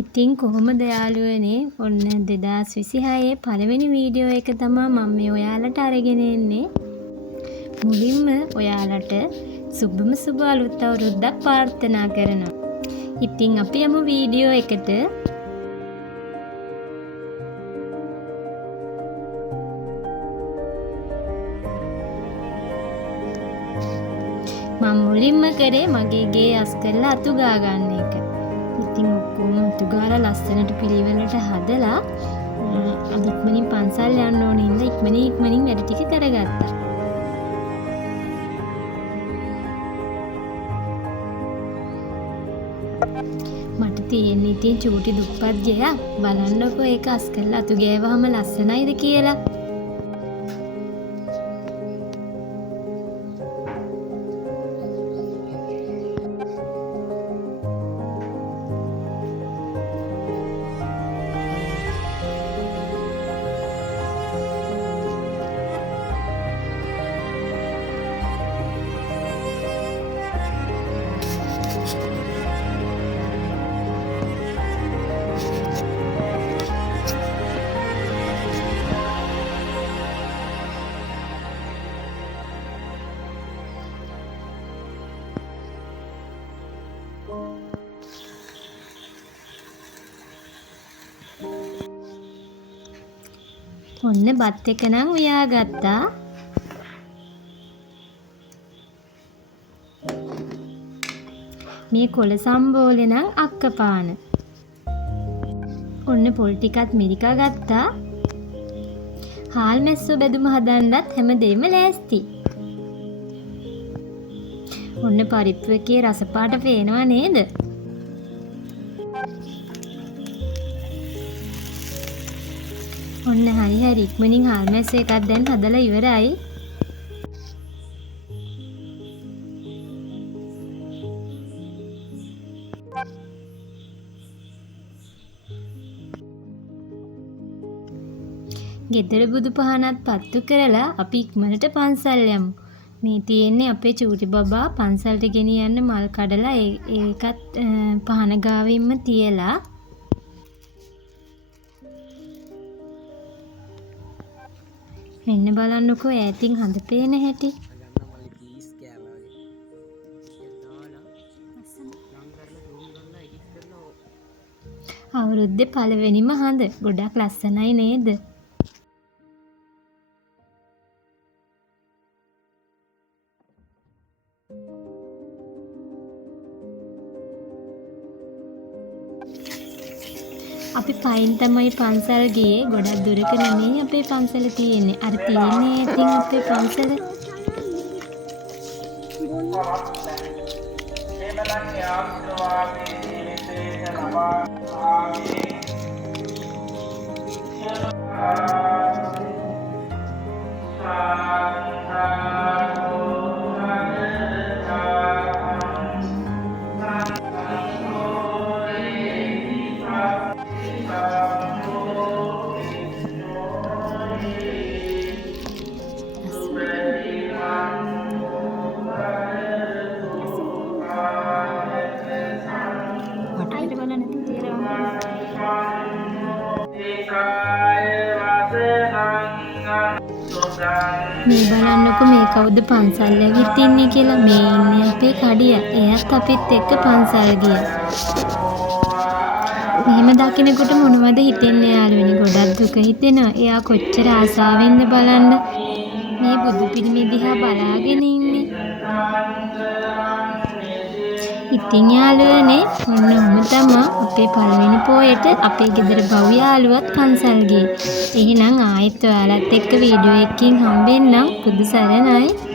ඉතින් කොහොමද යාළුවනේ ඔන්න 2026 පළවෙනි වීඩියෝ එක තමයි මම මේ ඔයාලට අරගෙන එන්නේ. මුලින්ම ඔයාලට සුබම සුබ අලුත් අවුරුද්දක් ප්‍රාර්ථනා කරනවා. ඉතින් අපි යමු වීඩියෝ එකට. මම මුලින්ම කරේ මගේ ගේ අස් කරලා අතු ගා ගන්න එක. ඉතින් ඔක්කොම අතු ගාලා ලස්සනට පිළිවෙලට හදලා අද ඉක්මනින් පන්සල් යන්න ඕනේ ඉඳ ඉක්මනින් වැඩ ටික කරගත්තා. මට තියෙන ඉතින් චූටි දුප්පත් ගෙයක් බලන්නකෝ ඒක අස් කරලා අතු ගෑවහම ලස්සනයිද කියලා. ඔන්න බත් එක නම් උයාගත්තා. මේ කොළ සම්බෝලේ නම් අක්කපාන. ඔන්න පොල් ටිකත් මිරිකා ගත්තා. හාල් මැස්සෝ බැදුම හදන්නත් හැමදේම ලෑස්ති. ඔන්න පරිප්පු එකේ රස පාට පේනවා නේද? ඔන්න හරි ඉක්මනින් හාල් මැස්ස එකක් දැන් හදලා ඉවරයි. ගෙදර බුදු පහනත් පත්තු කරලා අපි ඉක්මනට පන්සල් යමු. මේ තියෙන්නේ අපේ චූටි බබා පන්සලට ගෙනියන්න මල් කඩලා ඒකත් පහන ගාවින්ම තියලා. මෙන්න බලන්නකෝ ඈතින් හඳ පේන හැටි. අවුරුද්දේ පළවෙනිම හඳ ගොඩක් ලස්සනයි නේද? අපි පයින් තමයි පන්සල් ගියේ. ගොඩක් දුරක නෙමෙයි අපේ පන්සල තියෙන්නේ. අර තියෙන්නේ ඉතින් අපේ පන්සල. මේ බලන්නකො මේ කවුද පන්සල් ඇවිත් ඉන්නේ කියලා. මේ ඉන්නේ අපේ කඩිය. එයාත් අපිත් එක්ක පන්සල් ගියා. මෙහෙම දකින්නකොට මොනවද හිතෙන්නේ යාළුවනි? ගොඩක් දුක හිතෙනවා. එයා කොච්චර ආසාවෙන්ද බලන්න මේ බුදු පිළිමේ දිහා බලාගෙන ඉන්නේ. ඉතින් යාළුවනේ ඔන්න ඔහම තමයි අපේ පළවෙනි පෝයට අපේ ගෙදර බව් යාළුවත් පන්සල් ගියේ. එහෙනම් ආයෙත් ඔයාලත් එක්ක වීඩියෝ එකකින් හම්බෙන්නම්. බුදු සරණයි.